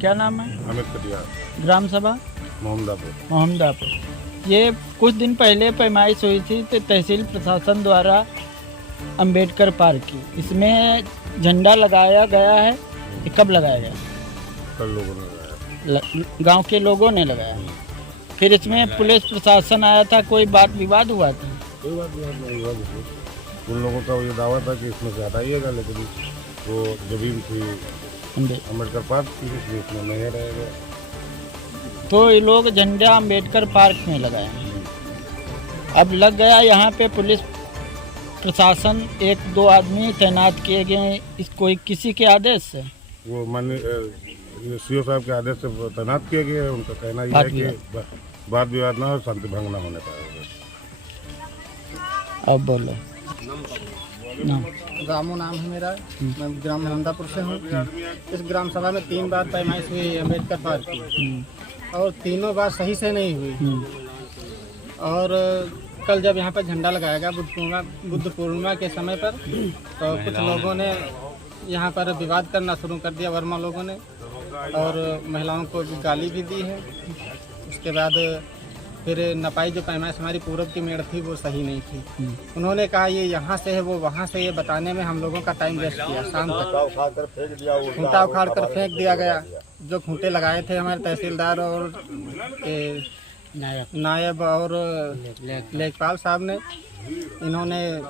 क्या नाम है? अमित कटियार, ग्राम सभा मोहम्मदापुर। ये कुछ दिन पहले पैमाइश हुई थी तो तहसील प्रशासन द्वारा अंबेडकर पार्क की, इसमें झंडा लगाया गया है। ये कब लगाया गया? कल लोगों ने लगाया। गांव के लोगों ने लगाया। फिर इसमें पुलिस प्रशासन आया था, कोई बात विवाद हुआ था? कोई बात नहीं हुआ। उन लोगों का ये दावा था कि इसमें से हटाइएगा, लेकिन वो जमीन थी अम्बेडकर पार्क की, इसलिए इसमें नहीं रहेगा। तो ये लोग झंडा अम्बेडकर पार्क में लगाए हैं। अब लग गया यहाँ पे पुलिस प्रशासन, 1-2 आदमी तैनात किए गए हैं। इस कोई किसी के आदेश से? वो माननीय सीओ साहब के आदेश से तैनात किए गए हैं। उनका कहना यह है कि वाद विवाद ना और शांति भंग ना होने पाएगा। अब बोलो। रामू नाम है मेरा, मैं ग्राम मोहम्मदापुर से हूँ। इस ग्राम सभा में 3 बार पैमाइश हुई अम्बेडकर पार्क की, और तीनों बार सही से नहीं हुई। और कल जब यहाँ पर झंडा लगाया गया बुद्ध पूर्णिमा के समय पर, तो कुछ लोगों ने यहाँ पर विवाद करना शुरू कर दिया, वर्मा लोगों ने, और महिलाओं को गाली भी दी है। उसके बाद फिर नपाई जो पैमाइश हमारी पूरब की मेड़ थी वो सही नहीं थी। उन्होंने कहा ये यहाँ से है वो वहाँ से, ये बताने में हम लोगों का टाइम वेस्ट किया। शाम तक खूंटा उखाड़ कर फेंक दिया गया। जो खूंटे लगाए थे हमारे तहसीलदार और नायब और लेखपाल साहब ने, इन्होंने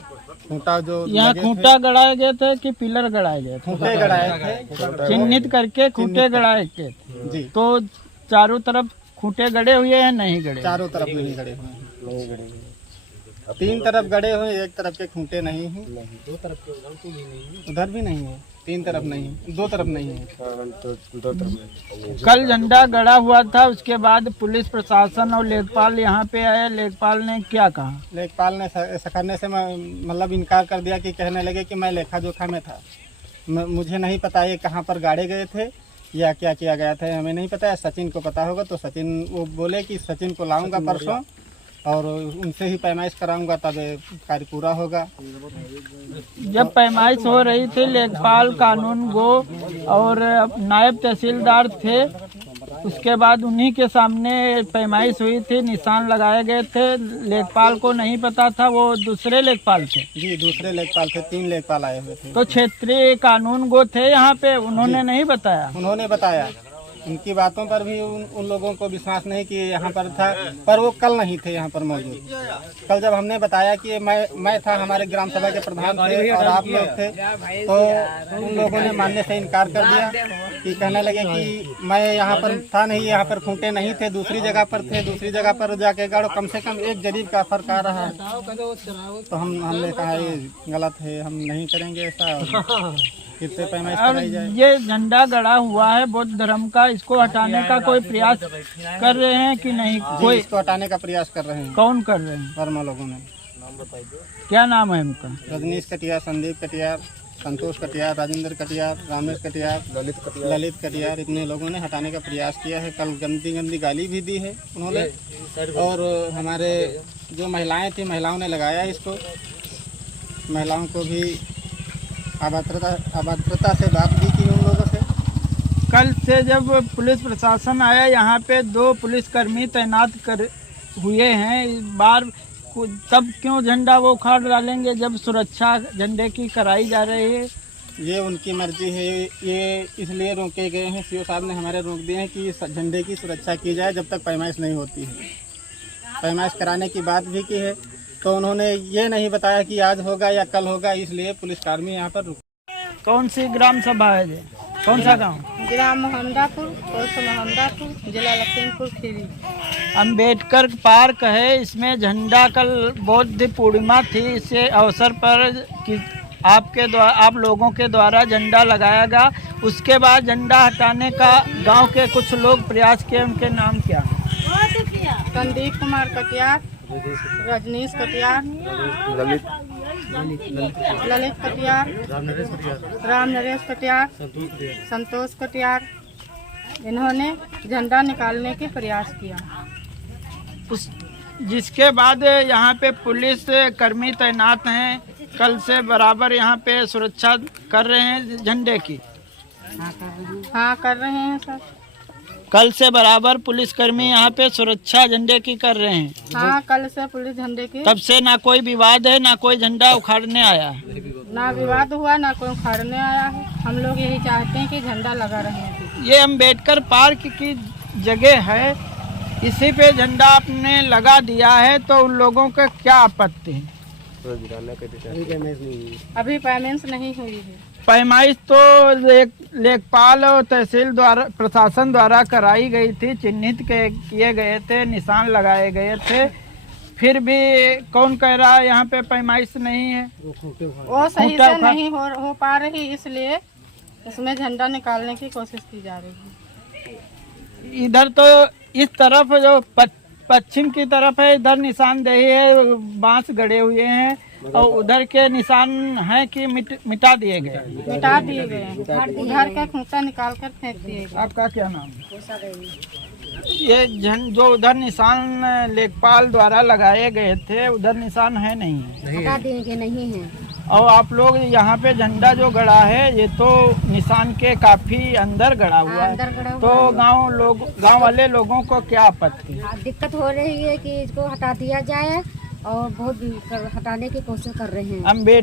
खूंटा जो यहाँ खूंटा गड़ाए गए थे कि पिलर गड़ाए गए थे? खूंटे गड़ाए थे, चिन्हित करके खूंटे गड़ाए थे जी। तो चारों तरफ खूंटे गड़े हुए हैं? नहीं गड़े? चारों तरफ नहीं गड़े हुए हैं। 3 तरफ गड़े हुए, 1 तरफ के खूंटे नहीं हैं। 2 तरफ के उधर भी नहीं है, 3 तरफ नहीं, 2 तरफ नहीं है। कल झंडा गड़ा हुआ था, उसके बाद पुलिस प्रशासन और लेखपाल यहाँ पे आए। लेखपाल ने क्या कहा? लेखपाल ने ऐसा करने से मतलब इनकार कर दिया, कि कहने लगे कि मैं लेखा जोखा में था, मुझे नहीं पता ये कहाँ पर गाड़े गए थे या क्या किया गया था, हमें नहीं पता है। सचिन को पता होगा। तो सचिन वो बोले कि सचिन को लाऊंगा परसों और उनसे ही पैमाइश कराऊंगा, तब कार्य पूरा होगा। जब पैमाइश हो रही थी, लेखपाल, कानून गो और नायब तहसीलदार थे, उसके बाद उन्हीं के सामने पैमाइश हुई थी, निशान लगाए गए थे। लेखपाल को नहीं पता था, वो दूसरे लेखपाल थे? जी, दूसरे लेखपाल थे, 3 लेखपाल आए हुए थे। तो क्षेत्रीय कानून गो थे यहाँ पे, उन्होंने नहीं बताया? उन्होंने बताया। उनकी बातों पर भी उन लोगों को विश्वास नहीं कि यहाँ पर था, पर वो कल नहीं थे यहाँ पर मौजूद। कल जब हमने बताया कि मैं था, हमारे ग्राम सभा के प्रधान थे और आप लोग थे, तो उन लोगों ने मानने से इनकार कर दिया, कि कहने लगे कि मैं यहाँ पर था नहीं, यहाँ पर खूंटे नहीं थे, दूसरी जगह पर थे, दूसरी जगह पर जाके गाड़ो। कम से कम 1 जरीब का फर्क आ रहा है। तो हमने कहा ये गलत है, हम नहीं करेंगे ऐसा, फिर से पैमाइश कराई जाए। ये झंडा गड़ा हुआ है बौद्ध धर्म का, इसको हटाने का कोई प्रयास कर रहे हैं कि नहीं? कोई इसको हटाने का प्रयास कर रहे हैं। कौन कर रहे हैं? वर्मा लोगों ने। क्या नाम है उनका? रजनीश कटियार, संदीप कटियार, संतोष कटियार, राजेंद्र कटियार, रामेश कटियार, ललित कटियार, इतने लोगों ने हटाने का प्रयास किया है। कल गंदी गाली भी दी है उन्होंने, और हमारे जो महिलाएं थी, महिलाओं ने लगाया इसको। महिलाओं को भी अभद्रता से बात भी की उन लोगों से। कल से जब पुलिस प्रशासन आया यहाँ पे, 2 पुलिसकर्मी तैनात कर हुए हैं। इस बार तब क्यों झंडा वो उखाड़ डालेंगे जब सुरक्षा झंडे की कराई जा रही है? ये उनकी मर्जी है। ये इसलिए रोके गए हैं, सीओ साहब ने हमारे रोक दिए हैं कि झंडे की सुरक्षा की जाए जब तक पैमाइश नहीं होती है। पैमाइश कराने की बात भी की है, तो उन्होंने ये नहीं बताया कि आज होगा या कल होगा, इसलिए पुलिसकर्मी यहाँ पर रुके। कौन सी ग्राम सभा है ये? कौन सा गांव? ग्राम मोहम्मदापुर, पोस्ट मोहम्मदापुर, जिला लखीमपुर खीरी। अंबेडकर पार्क है, इसमें झंडा कल बौद्ध पूर्णिमा थी, इससे अवसर पर कि आप लोगों के द्वारा झंडा लगाया गया। उसके बाद झंडा हटाने का गांव के कुछ लोग प्रयास किए, उनके नाम क्या? संदीप कुमार कटियार, रजनीश कटियार, ललित कटियार, राम नरेश कटियार, संतोष कटियार, इन्होंने झंडा निकालने के प्रयास किया। जिसके बाद यहाँ पे पुलिस कर्मी तैनात हैं, कल से बराबर यहाँ पे सुरक्षा कर रहे हैं झंडे की। हाँ कर रहे हैं सर। कल से बराबर पुलिसकर्मी यहाँ पे सुरक्षा झंडे की कर रहे हैं। हाँ कल से पुलिस झंडे की, तब से ना कोई विवाद है, ना कोई झंडा उखाड़ने आया। ना विवाद हुआ ना कोई उखाड़ने आया है। हम लोग यही चाहते हैं कि झंडा लगा रहे। ये अम्बेडकर पार्क की जगह है, इसी पे झंडा आपने लगा दिया है, तो उन लोगों का क्या आपत्ति है? अभी पेमेंट्स नहीं हुई है। पैमाइश तो लेखपाल और तहसील द्वारा, प्रशासन द्वारा कराई गई थी, चिन्हित किए गए थे, निशान लगाए गए थे, फिर भी कौन कह रहा है यहाँ पे पैमाइश नहीं है? वो सही से नहीं हो पा रही, इसलिए इसमें झंडा निकालने की कोशिश की जा रही है। इधर तो इस तरफ जो पश्चिम की तरफ है, इधर निशानदेही है, बांस गड़े हुए हैं, और उधर के निशान हैं कि मिटा दिए गए? मिटा दिए गए हैं। उधर के खूंटा निकाल कर फेंक दिए गए। आपका क्या नाम है? ये जो उधर निशान लेखपाल द्वारा लगाए गए थे, उधर निशान है नहीं है? हटा देंगे, नहीं है। और आप लोग यहाँ पे झंडा जो गड़ा है, ये तो निशान के काफी अंदर गड़ा हुआ है, तो गांव वाले लोगों को क्या आपत्ति? दिक्कत हो रही है कि इसको हटा दिया जाए, और बहुत हटाने की कोशिश कर रहे हैं।